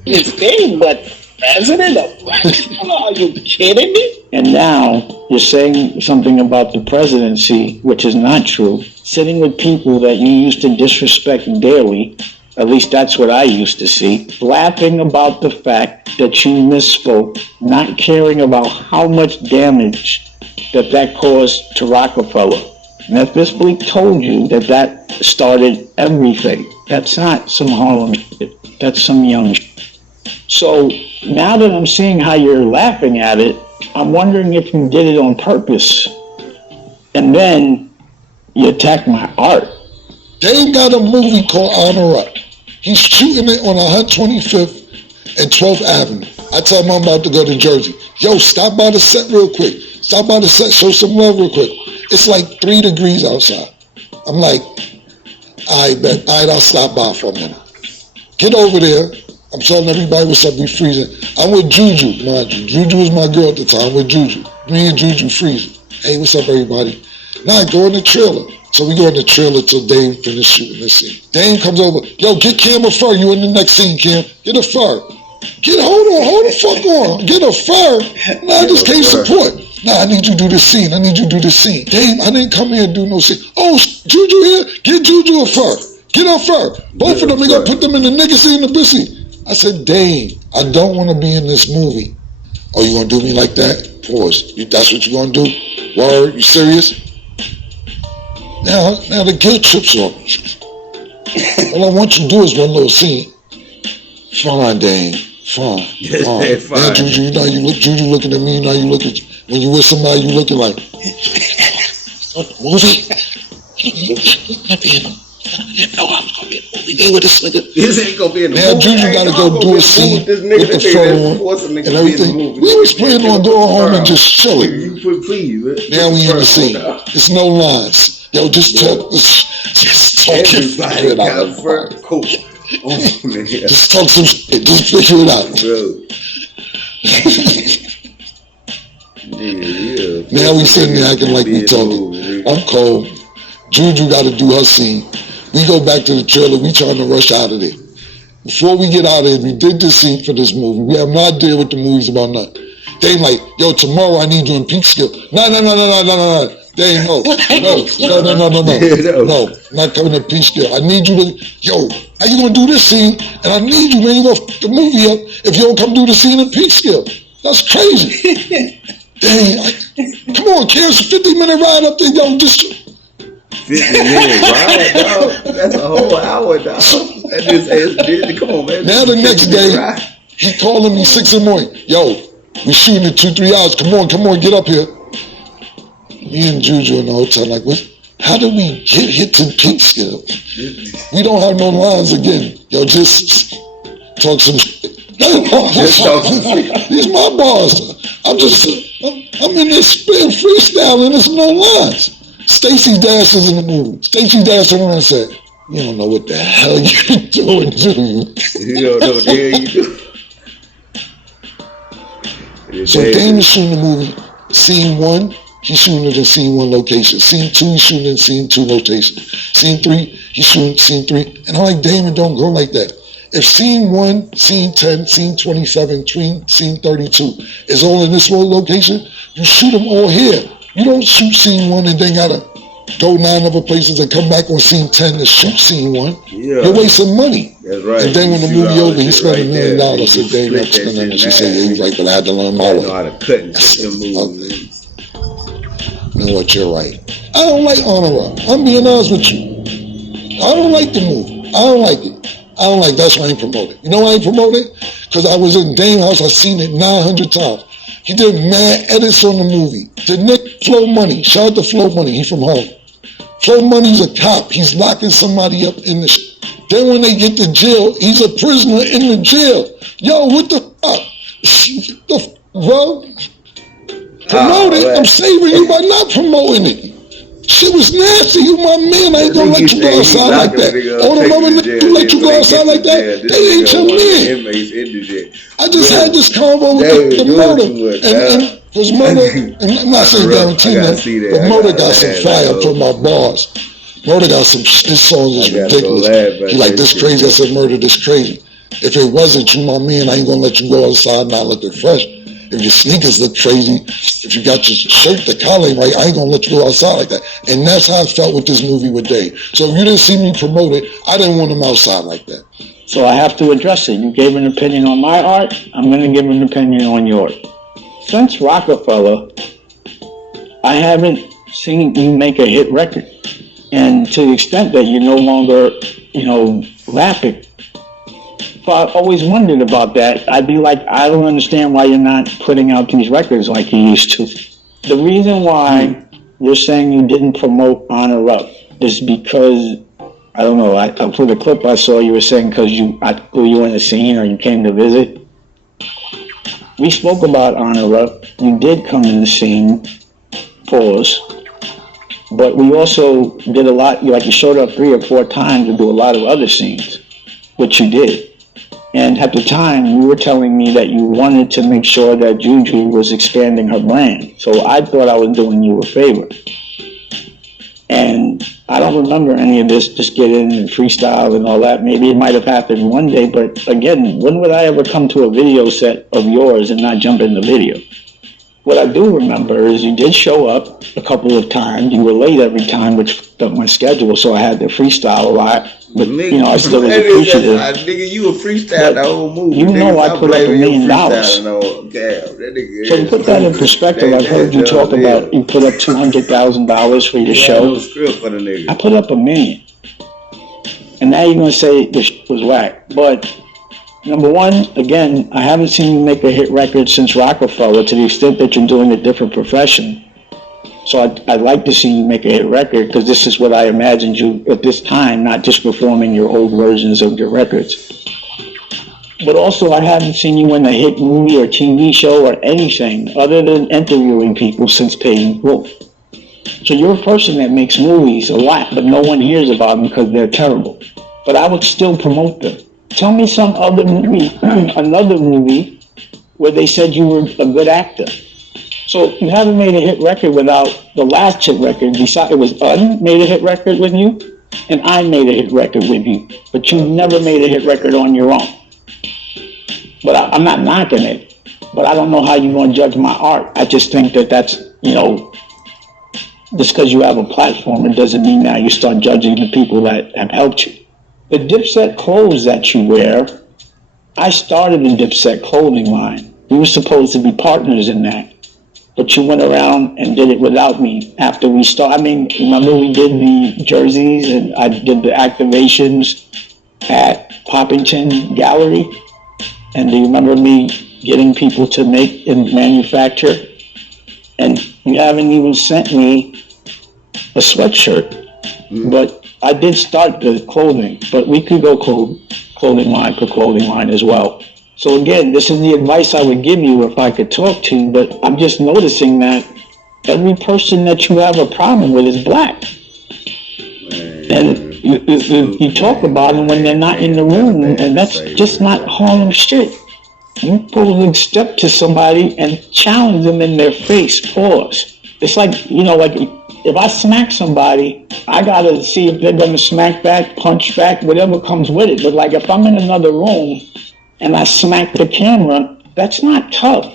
His thing, but president of Russia? Are you kidding me? And now you're saying something about the presidency, which is not true. Sitting with people that you used to disrespect daily, at least that's what I used to see, laughing about the fact that you misspoke, not caring about how much damage that caused to Rockefeller. And if this bleak told you that started everything, that's not some Harlem shit. That's some young shit. So now that I'm seeing how you're laughing at it, I'm wondering if you did it on purpose. And then you attack my art. They got a movie called Honor Up. He's shooting it on 125th and 12th Avenue. I tell him I'm about to go to Jersey. Yo, stop by the set real quick. Stop by the set, show some love real quick. It's like 3 degrees outside. I'm like, I bet. All right, I'll stop by for a minute. Get over there. I'm telling everybody what's up, we freezing. I'm with Juju, mind you. Juju was my girl at the time, with Juju. Me and Juju freezing. Hey, what's up, everybody? Now I go in the trailer. So we go in the trailer till Dame finish shooting this scene. Dame comes over, yo, get Cam a fur. You in the next scene, Cam. Get a fur. Hold the fuck on. Get a fur. Nah, I just came support. Nah, I need you to do this scene. Dame, I didn't come here and do no scene. Oh, Juju here? Get Juju a fur. Get a fur. Both of them, we gonna put them in the nigga scene, the pussy. I said, Dame, I don't want to be in this movie. Oh, you gonna do me like that? Pause. That's what you gonna do? Word? You serious? Now the guilt trips on me. All I want you to do is one little scene. Fine, Dame. Fine. Now, Juju, you know you look. Juju looking at me. You know you look at when you with somebody. You looking like movie. I didn't know I was gonna be in a movie day with this nigga. This ain't gonna be in the movie. Now Juju gotta go do a scene with the fur on and everything. We was planning on going home and just chilling. Now we in the scene. It's no lines. Yo, just talk. Just talk. Everybody got a fur coat. Just talk some shit. Just figure it out. Now we sitting there acting like we talking. I'm cold. Juju got to do her scene. We go back to the trailer. We trying to rush out of there. Before we get out of there, we did this scene for this movie. We have no idea what the movie's about. Nothing. They like, yo, tomorrow I need you in peak skill. No. They ain't no, not coming to peak skill. I need you to, yo, how you gonna do this scene? And I need you, man. You gonna fuck the movie up if you don't come do the scene in peak skill. That's crazy. Dang, come on, Karen's a 50-minute ride up there, yo. Just 50-minute ride, dog. That's a whole hour, dog. Come on, man. Now the next day, he calling me 6 in the morning. Yo, we shooting in 2-3 hours. Come on, get up here. Me and Juju in the hotel, like, what? How did we get hit to peak skill? We don't have no lines again. Yo, just talk some shit. These my bars. I'm in this spin freestyle and there's no lines. Stacey Dash is in the movie. Stacey Dash turned around and said, you don't know what the hell you're doing, do you? You don't know what the hell you do. So Dame is shooting the movie. Scene 1, he's shooting it in scene 1 location. Scene 2, he's shooting in scene 2 location. Scene 3, he's shooting scene 3. And I'm like, Damon, don't go like that. If scene 1, scene 10, scene 27, scene 32 is all in this one location, you shoot them all here. You don't shoot scene 1 and then gotta go 9 other places and come back on scene 10 to shoot scene 1. Yeah. You're wasting money. That's right. And then when the movie over, he spent $1 million. I said, Damon, I'm spending that. She said, yeah, he's right, but I had to learn my way. I know how to cut and cut them movies. You know what, you're right. I don't like Honor Up. I'm being honest with you. I don't like the movie. I don't like it. That's why I ain't promote it. You know why I ain't promote it? Because I was in Dame house. I've seen it 900 times. He did mad edits on the movie. The Nick Flow Money. Shout out to Flow Money. He from Harlem. Flow Money's a cop. He's locking somebody up in the Then when they get to jail, he's a prisoner in the jail. Yo, what the fuck? Bro? promote it. I'm saving you by not promoting it. Shit was nasty. You my man. I ain't gonna let you go outside like that. All the other niggas who let you go outside like that, they ain't your man. I just had this convo with the murder. And his murder, and I'm not saying Valentino, but murder got some fire for my bars. Murder got some, this song is ridiculous. He like, this crazy. I said, murder, this crazy. If it wasn't you, my man, I ain't gonna let you go outside and not look fresh. If your sneakers look crazy, if you got your shirt, the collar ain't right, I ain't gonna let you go outside like that. And that's how I felt with this movie with Dave. So if you didn't see me promote it, I didn't want him outside like that. So I have to address it. You gave an opinion on my art, I'm gonna give an opinion on yours. Since Rockefeller, I haven't seen you make a hit record. And to the extent that you're no longer, rapping, so I always wondered about that. I'd be like, I don't understand why you're not putting out these records like you used to. The reason why you're saying you didn't promote Honor Up is because, I don't know, for the clip I saw, you were saying because I threw you in the scene or you came to visit. We spoke about Honor Up. You did come in the scene, pause. But we also did a lot, like you showed up 3 or 4 times to do a lot of other scenes, which you did. And at the time, you were telling me that you wanted to make sure that Juju was expanding her brand. So I thought I was doing you a favor. And I don't remember any of this, just get in and freestyle and all that. Maybe it might have happened one day, but again, when would I ever come to a video set of yours and not jump in the video? What I do remember is you did show up a couple of times. You were late every time, which fucked up my schedule, so I had to freestyle a lot. But, I still was appreciative. Nigga, you a freestyle the whole movie. You know I put up $1 million. So to put that in perspective, I've heard you talk about you put up $200,000 for your show. I put up $1 million. And now you're going to say this was whack. But number one, again, I haven't seen you make a hit record since Rockefeller to the extent that you're doing a different profession. So I'd like to see you make a hit record because this is what I imagined you at this time, not just performing your old versions of your records. But also I haven't seen you in a hit movie or TV show or anything other than interviewing people since Paying Wolf. So you're a person that makes movies a lot, but no one hears about them because they're terrible. But I would still promote them. Tell me some other movie, another movie where they said you were a good actor. So you haven't made a hit record without the last hit record. It was made a hit record with you, and I made a hit record with you. But you never made a hit record on your own. But I'm not knocking it. But I don't know how you're going to judge my art. I just think that's, just because you have a platform, it doesn't mean now you start judging the people that have helped you. The Dipset clothes that you wear, I started a Dipset clothing line. We were supposed to be partners in that. But you went around and did it without me after we started. Remember we did the jerseys and I did the activations at Poppington Gallery? And do you remember me getting people to make and manufacture? And you haven't even sent me a sweatshirt. But I did start the clothing, but we could go clothing line for clothing line as well. So again, this is the advice I would give you if I could talk to you, but I'm just noticing that every person that you have a problem with is black. And you talk about them when they're not in the room, and that's just not Harlem shit. You supposed to step to somebody and challenge them in their face, pause. It's like, if I smack somebody, I gotta see if they're gonna smack back, punch back, whatever comes with it. But like if I'm in another room and I smack the camera, that's not tough.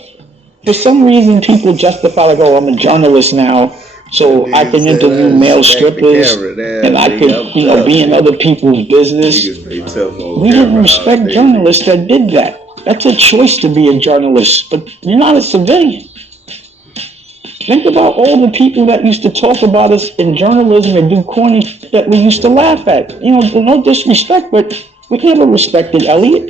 For some reason, people justify I'm a journalist now, so I can interview male strippers and I could, be in other people's business. We didn't respect journalists that did that. That's a choice to be a journalist, but you're not a civilian. Think about all the people that used to talk about us in journalism and do corny shit that we used to laugh at. No disrespect, but we never respected Elliot.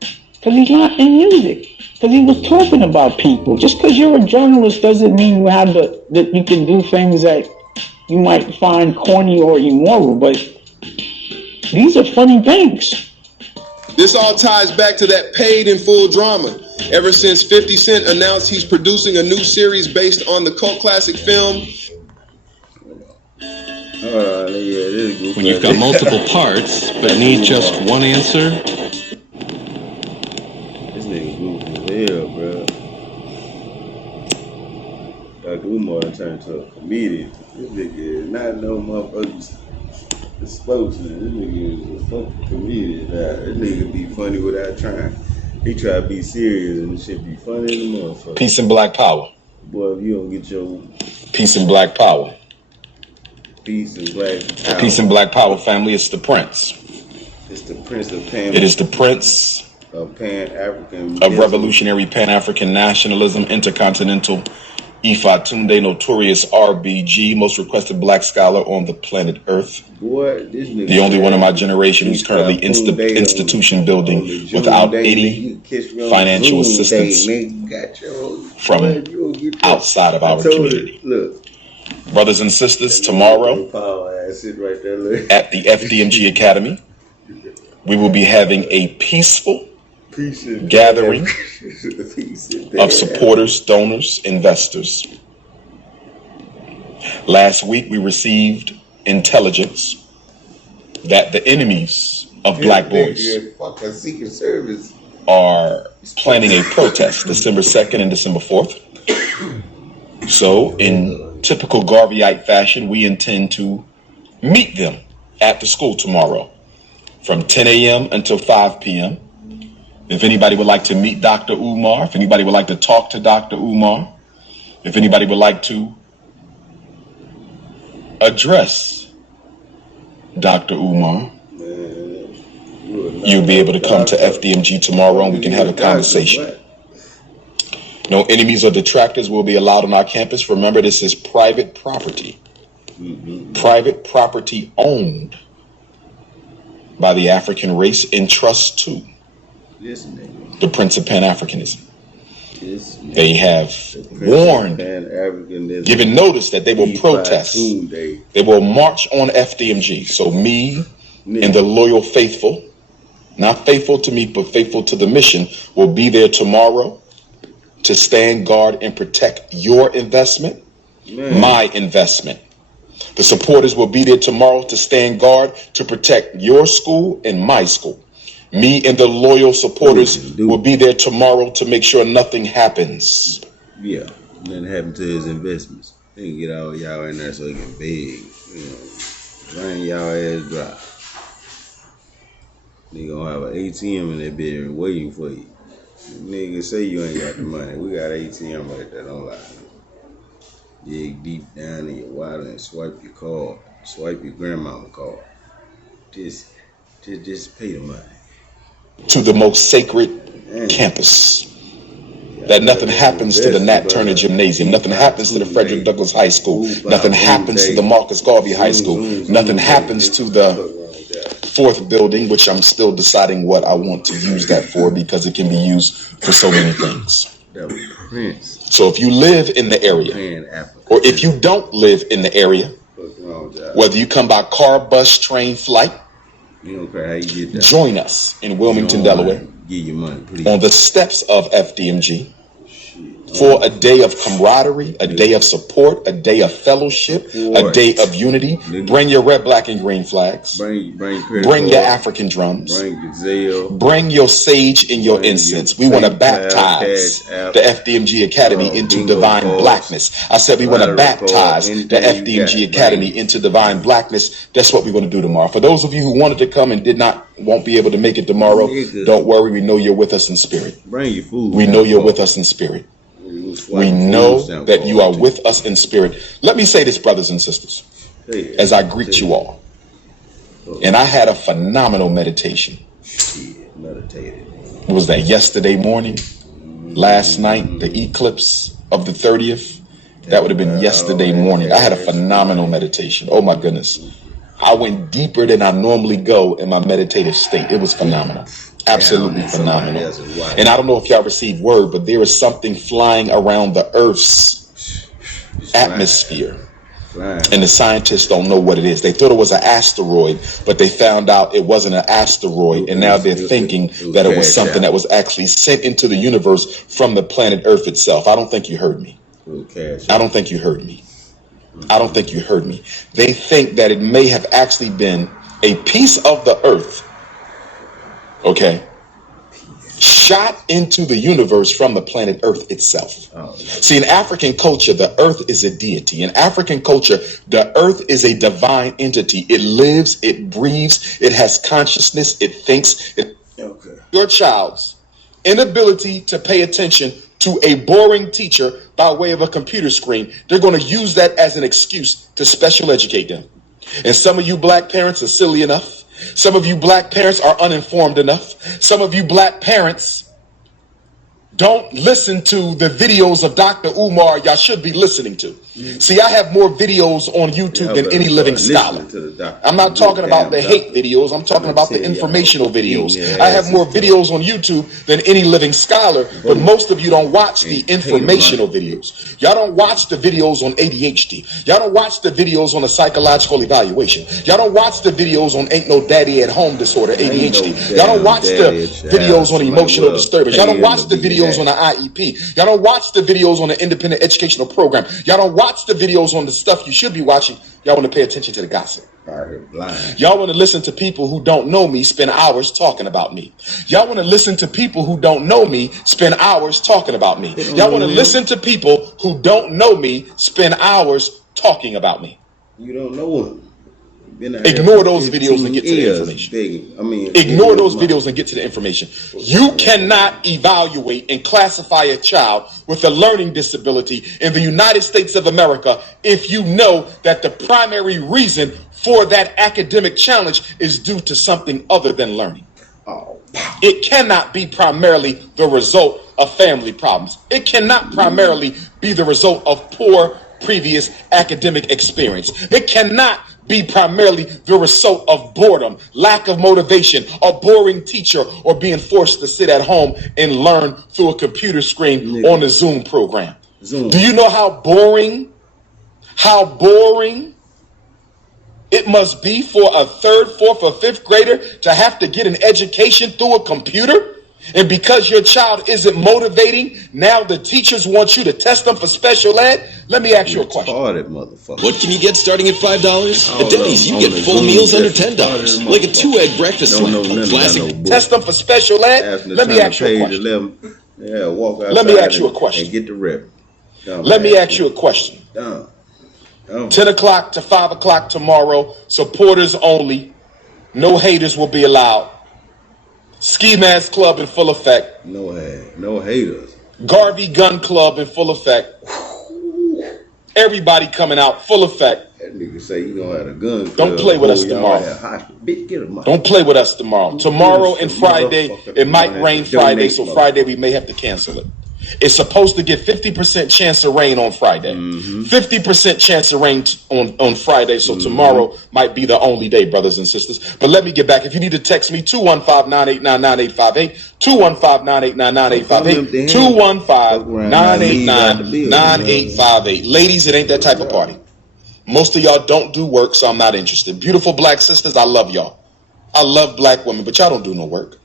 Because he's not in music. Because he was talking about people. Just because you're a journalist doesn't mean you have that you can do things that you might find corny or immoral. But these are funny things. This all ties back to that paid in full drama. Ever since 50 Cent announced he's producing a new series based on the cult classic film. When you've got multiple parts but need just one answer. This nigga goofy as hell, bro. Dr. Umar turned to a comedian. This nigga is not no motherfucking spokesman. This nigga is a fucking comedian. This nigga be funny without trying. He try to be serious and the shit be funny in the motherfucker. Peace and black power. Boy, if you don't get your Peace and black power. peace and black power. Peace and black power, family. It's the Prince. It's the Prince of Pan. It is the Prince of Pan-African. Of revolutionary Pan-African nationalism, intercontinental Ifatunde, notorious RBG, most requested black scholar on the planet Earth. Boy, this nigga the only one of my generation who's currently institution building without any financial assistance from outside of our community. Look, brothers and sisters, tomorrow at the FDMG Academy, we will be having a peaceful gathering of supporters, donors, investors. Last week we received intelligence that the enemies of black boys are planning a protest December 2nd and December 4th. So in typical Garveyite fashion, we intend to meet them at the school tomorrow from 10 a.m. until 5 p.m. If anybody would like to meet Dr. Umar, if anybody would like to talk to Dr. Umar, if anybody would like to address Dr. Umar, you'll be able to come to FDMG tomorrow and we can have a conversation. No enemies or detractors will be allowed on our campus. Remember, this is private property. Private property owned by the African race in trust to the Prince of Pan-Africanism. They have warned, given notice that they will protest. They will march on FDMG. So me and the loyal faithful, not faithful to me, but faithful to the mission, will be there tomorrow to stand guard and protect your investment, my investment. The supporters will be there tomorrow to stand guard to protect your school and my school. Me and the loyal supporters will be there tomorrow to make sure nothing happens. Yeah, nothing happened to his investments. He can get all y'all in there so he can beg, drain y'all ass dry. They gonna have an ATM in that bedroom waiting for you. Nigga say you ain't got the money. We got an ATM right there, don't lie. Dig deep down in your wallet and swipe your card. Swipe your grandmama card. Just pay the money. To the most sacred campus. That nothing happens to the Nat Turner Gymnasium. Nothing happens to the Frederick Douglass High School. Nothing happens to the Marcus Garvey High School. Nothing happens to the 4th building, which I'm still deciding what I want to use that for because it can be used for so many things. So if you live in the area, or if you don't live in the area, whether you come by car, bus, train, flight, join us in Wilmington, Delaware, on the steps of FDMG for a day of camaraderie, a day of support, a day of fellowship, a day of unity. Bring your red, black, and green flags. Bring your African drums. Bring your sage and your incense. We want to baptize the FDMG Academy into divine blackness. I said we want to baptize the FDMG Academy into divine blackness. That's what we're going to do tomorrow. For those of you who wanted to come and won't be able to make it tomorrow, don't worry. We know you're with us in spirit. Bring your food. We know you're with us in spirit. We know that you are with us in spirit. Let me say this, brothers and sisters, as I greet you all. And I had a phenomenal meditation. What was that, yesterday morning? Last night, the eclipse of the 30th? That would have been yesterday morning. I had a phenomenal meditation. Oh my goodness. I went deeper than I normally go in my meditative state. It was phenomenal. Absolutely phenomenal. And I don't know if y'all received word, but there is something flying around the Earth's atmosphere And the scientists don't know what it is. They thought it was an asteroid, but they found out it wasn't an asteroid, and now they're thinking that it was something that was actually sent into the universe from the planet Earth itself. I don't think you heard me. I don't think you heard me. I don't think you heard me. They think that it may have actually been a piece of the Earth, okay, shot into the universe from the planet Earth itself. See, in African culture, the Earth is a deity. In African culture, the Earth is a divine entity. It lives, it breathes, it has consciousness, it thinks. Your child's inability to pay attention to a boring teacher by way of a computer screen, they're going to use that as an excuse to special educate them. And some of you black parents are silly enough. Some of you black parents are uninformed enough. Some of you black parents don't listen to the videos of Dr. Umar y'all should be listening to. See, I have more videos on YouTube than any living scholar. I'm not talking about the hate videos. I'm talking about the informational videos. I have more videos on YouTube than any living scholar, but most of you don't watch the informational videos. Y'all don't watch the videos on ADHD. Y'all don't watch the videos on a psychological evaluation. Y'all don't watch the videos on Ain't No Daddy at Home disorder, ADHD. Y'all don't watch the videos on emotional disturbance. Y'all don't watch the videos on the IEP. Y'all don't watch the videos on the independent educational program. Y'all don't watch the videos on the stuff you should be watching. Y'all want to pay attention to the gossip. Y'all want to listen to people who don't know me spend hours talking about me. Y'all want to listen to people who don't know me spend hours talking about me. Y'all want to listen to people who don't know me spend hours talking about me. You don't know them. Ignore those videos and get to the information. Ignore those videos and get to the information. You cannot evaluate and classify a child with a learning disability in the United States of America if you know that the primary reason for that academic challenge is due to something other than learning. It cannot be primarily the result of family problems. It cannot primarily be the result of poor previous academic experience. It cannot be primarily the result of boredom, lack of motivation, a boring teacher, or being forced to sit at home and learn through a computer screen on a Zoom program. Do you know how boring it must be for a third, fourth, or fifth grader to have to get an education through a computer? And because your child isn't motivating, now the teachers want you to test them for special ed? Let me ask you a question. What can you get starting at $5? At Denny's, you get full meals under $10, like a 2-egg breakfast classic. Test them for special ed? Let me ask you a question. Let me ask you a question. And get the rep. Let me ask you a question. 10 o'clock to 5 o'clock tomorrow, supporters only. No haters will be allowed. Ski Mask Club in full effect. No haters. Garvey Gun Club in full effect. Everybody coming out full effect. That nigga say you gonna have a gun club. Don't play with us tomorrow. Don't play with us tomorrow. Tomorrow and Friday, it might rain Friday, so Friday we may have to cancel it. It's supposed to get 50% chance of rain on Friday. 50% chance of rain on Friday, so tomorrow might be the only day, brothers and sisters. But let me get back. If you need to text me, 215-989-9858, 215-989-9858, 215-989-9858. Ladies, it ain't that type of party. Most of y'all don't do work, so I'm not interested. Beautiful black sisters, I love y'all. I love black women, but y'all don't do no work.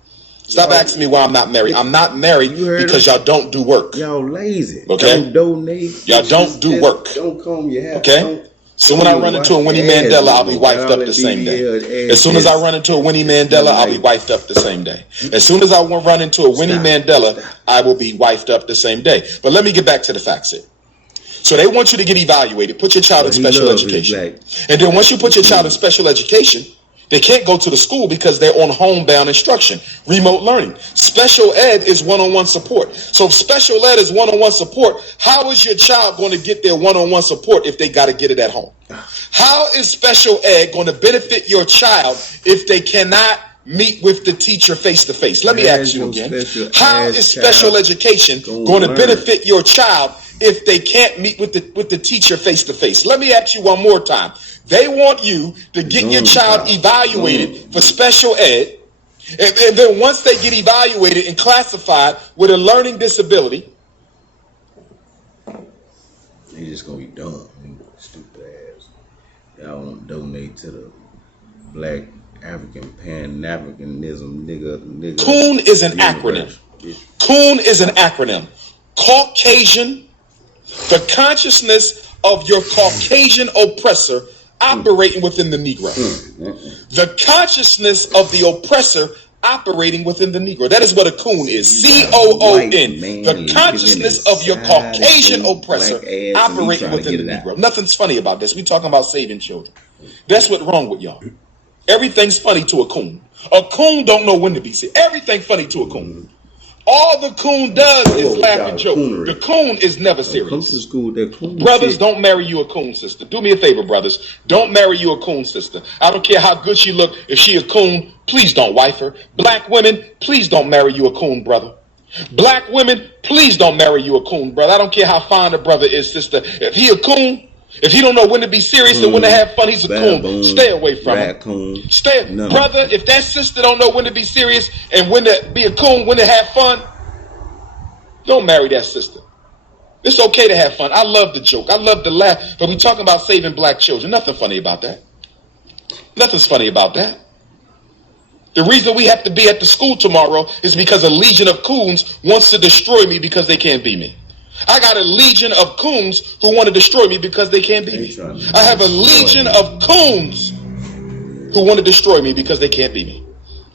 Stop asking me why I'm not married. I'm not married because y'all don't do work. Y'all lazy. Okay? Don't donate. Y'all don't do work. Don't comb your hair. Okay? So when I run into a Winnie Mandela, I'll be wifed up the same day. As soon as I run into a Winnie Mandela, I'll be wifed up the same day. As soon as I run into a Winnie Mandela, I will be wifed up the same day. But let me get back to the facts here. So they want you to get evaluated. Put your child in special education. And then once you put your child in special education, they can't go to the school because they're on homebound instruction, remote learning. Special ed is one-on-one support. So if special ed is one-on-one support, how is your child going to get their one-on-one support if they got to get it at home? How is special ed going to benefit your child if they cannot meet with the teacher face-to-face? Let me ask you again. How is special education going to benefit your child if they can't meet with the teacher face-to-face? Let me ask you one more time. They want you to get your child evaluated for special ed, and then once they get evaluated and classified with a learning disability, they just gonna be dumb, stupid ass. I want to donate to the Black African Pan-Africanism nigga. Coon is an acronym. Coon is an acronym. Caucasian, the consciousness of your Caucasian oppressor operating within the Negro. The consciousness of the oppressor operating within the Negro. That is what a coon is. COON. The consciousness of your Caucasian oppressor operating within the Negro. Nothing's funny about this. We talking about saving children. That's what's wrong with y'all. Everything's funny to a coon. A coon don't know when to be serious. Everything's funny to a coon. All the coon does is laugh and joke. The coon is never serious. Come to school with that coon brothers, shit. don't marry you a coon sister. Do me a favor, brothers. Don't marry you a coon sister. I don't care how good she look. If she a coon, please don't wife her. Black women, please don't marry you a coon brother. Black women, please don't marry you a coon brother. I don't care how fine the brother is, sister. If he a coon, if he don't know when to be serious and when to have fun, he's a coon. Stay away from him. Brother, if that sister don't know when to be serious and when to be a coon, when to have fun, don't marry that sister. It's okay to have fun. I love the joke. I love to laugh. But we talking about saving black children. Nothing funny about that. Nothing's funny about that. The reason we have to be at the school tomorrow is because a legion of coons wants to destroy me because they can't be me. I got a legion of coons who want to destroy me because they can't be me. I have a legion of coons who want to destroy me because they can't be me.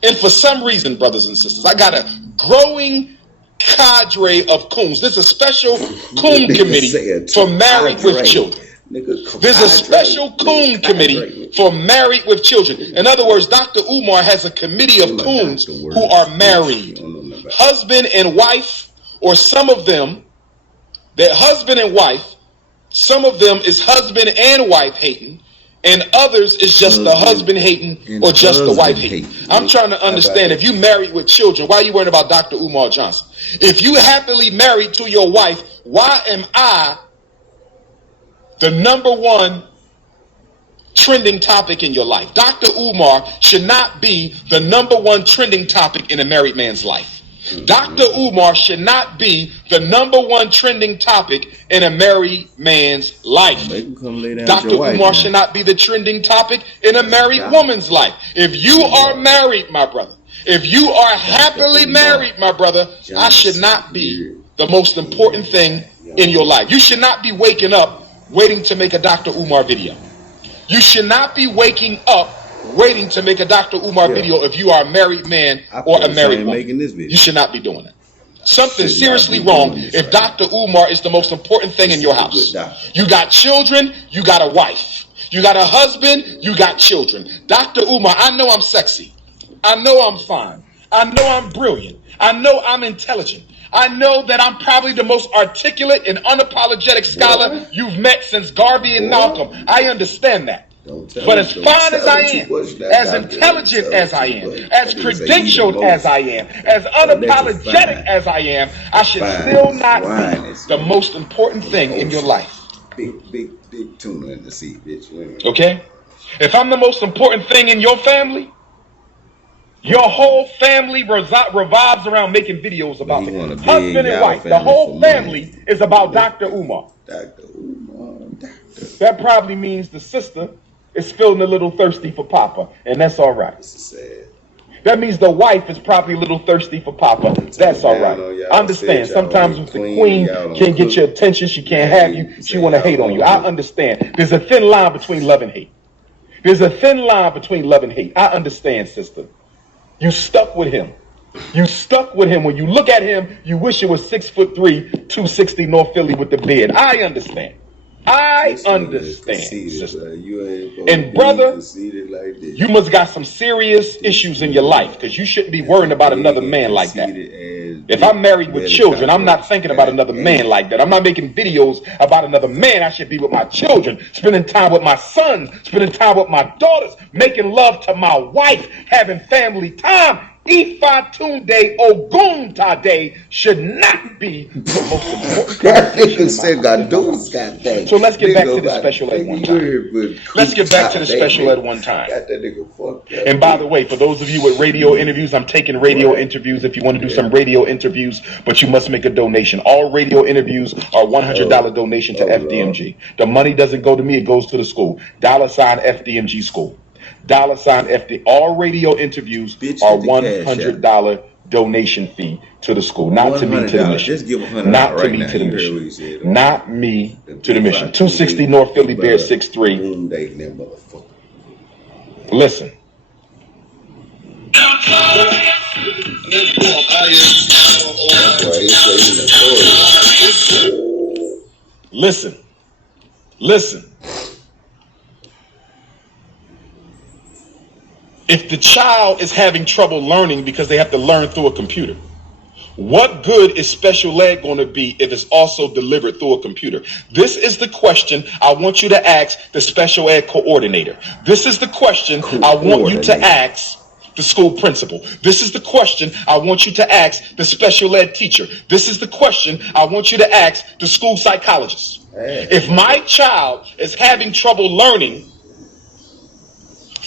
And for some reason, brothers and sisters, I got a growing cadre of coons. There's a special coon committee for married with children. There's a special coon committee for married with children. In other words, Dr. Umar has a committee of coons who are married. Husband and wife, or some of them, that husband and wife, some of them is husband and wife hating, and others is just the husband hating or just the wife hating. I'm trying to understand, if you married with children, why are you worried about Dr. Umar Johnson? If you happily married to your wife, why am I the #1 trending topic in your life? Dr. Umar should not be the #1 trending topic in a married man's life. Dr. Umar should not be the #1 trending topic in a married man's life. Dr. Umar should not be the trending topic in a married woman's life. If you are married, my brother, if you are happily married, my brother, I should not be the most important thing in your life. You should not be waking up waiting to make a Dr. Umar video. You should not be waking up waiting to make a Dr. Umar video if you are a married man or a married woman. You should not be doing it. Something's seriously wrong if Dr. Umar is the most important thing in your house. You got children, you got a wife. You got a husband, you got children. Dr. Umar, I know I'm sexy. I know I'm fine. I know I'm brilliant. I know I'm intelligent. I know that I'm probably the most articulate and unapologetic scholar you've met since Garvey and Malcolm. I understand that. But as fine as I am, as intelligent as I am, as credentialed as I am, as unapologetic as I am, I should still not be the most important thing in your life. Big tuna in the sea, bitch. Okay? If I'm the most important thing in your family, your whole family revolves around making videos about me. Husband and wife. The whole family is about Dr. Umar. That probably means the sister is feeling a little thirsty for Papa, and that's all right. That means the wife is probably a little thirsty for Papa. That's all right. I understand. Sometimes if the queen can't get your attention, she can't have you, she want to hate on you. I understand. There's a thin line between love and hate. There's a thin line between love and hate. I understand, sister. You stuck with him. You stuck with him. When you look at him, you wish it was 6'3", 260 North Philly with the beard. I understand. I understand, sister. And brother, you must got some serious issues in your life, because you shouldn't be worrying about another man like that. If I'm married with children, I'm not thinking about another man like that. I'm not making videos about another man. I should be with my children, spending time with my sons, spending time with my daughters, making love to my wife, having family time. Ifatunde Oguntade should not be the most important That conversation nigga said Godus, goddamn. So let's get back to the special ed one time. Let's get back to the special ed one time. Got that nigga fucked up. And by the way, for those of you with radio interviews, I'm taking radio interviews if you want to do some radio interviews, but you must make a donation. All radio interviews are $100 donation to FDMG. The money doesn't go to me, it goes to the school. $ FDMG school. $FD. All radio interviews are $100 donation fee to the school, not to me, to the mission. Just give $100 not to right me, now. to the You heard what he mission. said. Not me to the mission. 260 North Philly Bear 63. Listen. Listen. Listen. If the child is having trouble learning because they have to learn through a computer, what good is special ed going to be if it's also delivered through a computer? This is the question I want you to ask the special ed coordinator. This is the question I want you to ask the school principal. This is the question I want you to ask the special ed teacher. This is the question I want you to ask the school psychologist. If my child is having trouble learning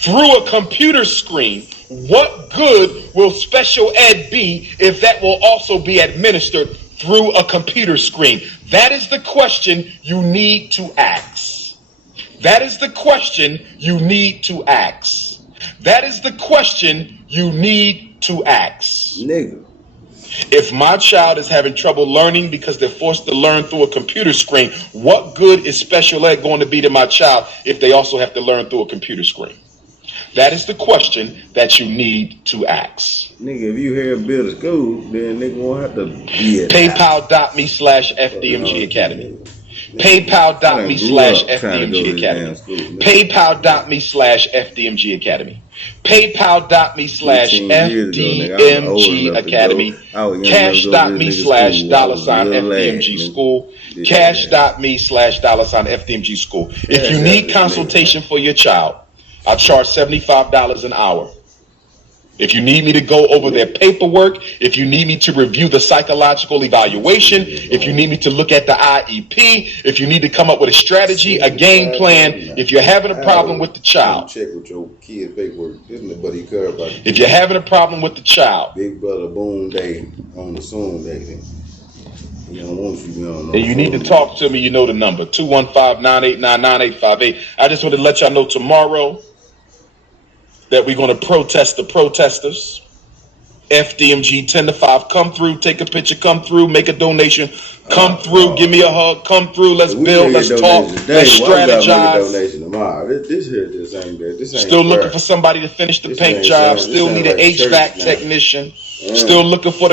through a computer screen, what good will special ed be if that will also be administered through a computer screen? That is the question you need to ask. That is the question you need to ask. That is the question you need to ask. Nigga. If my child is having trouble learning because they're forced to learn through a computer screen, what good is special ed going to be to my child if they also have to learn through a computer screen? That is the question that you need to ask. Nigga, if you here build a school, then nigga won't have to be at PayPal.me/FDMG Academy. PayPal.me/FDMG Academy. PayPal.me/FDMG Academy. PayPal.me/FDMG Academy. Cash.me/$FDMG school. Cash.me/$FDMG school. If you need consultation for your child, I charge $75 an hour. If you need me to go over their paperwork, if you need me to review the psychological evaluation, if you need me to look at the IEP, if you need to come up with a strategy, a game plan, if you're having a problem with the child, check with your kid's paperwork. Nobody care about it. If you're having a problem with the child, Big Brother Boom Day on the Zoom Day. You don't want you to be on no and you need to talk to me, you know the number, 215-989-9858. I just want to let y'all know tomorrow that we're going to protest the protesters. FDMG 10 to 5. Come through, take a picture, come through, make a donation, come through, give me a hug, come through, let's build, let's talk, let's strategize. This here just ain't that. This ain't still looking for somebody to finish the paint job, still need an HVAC technician, still looking for the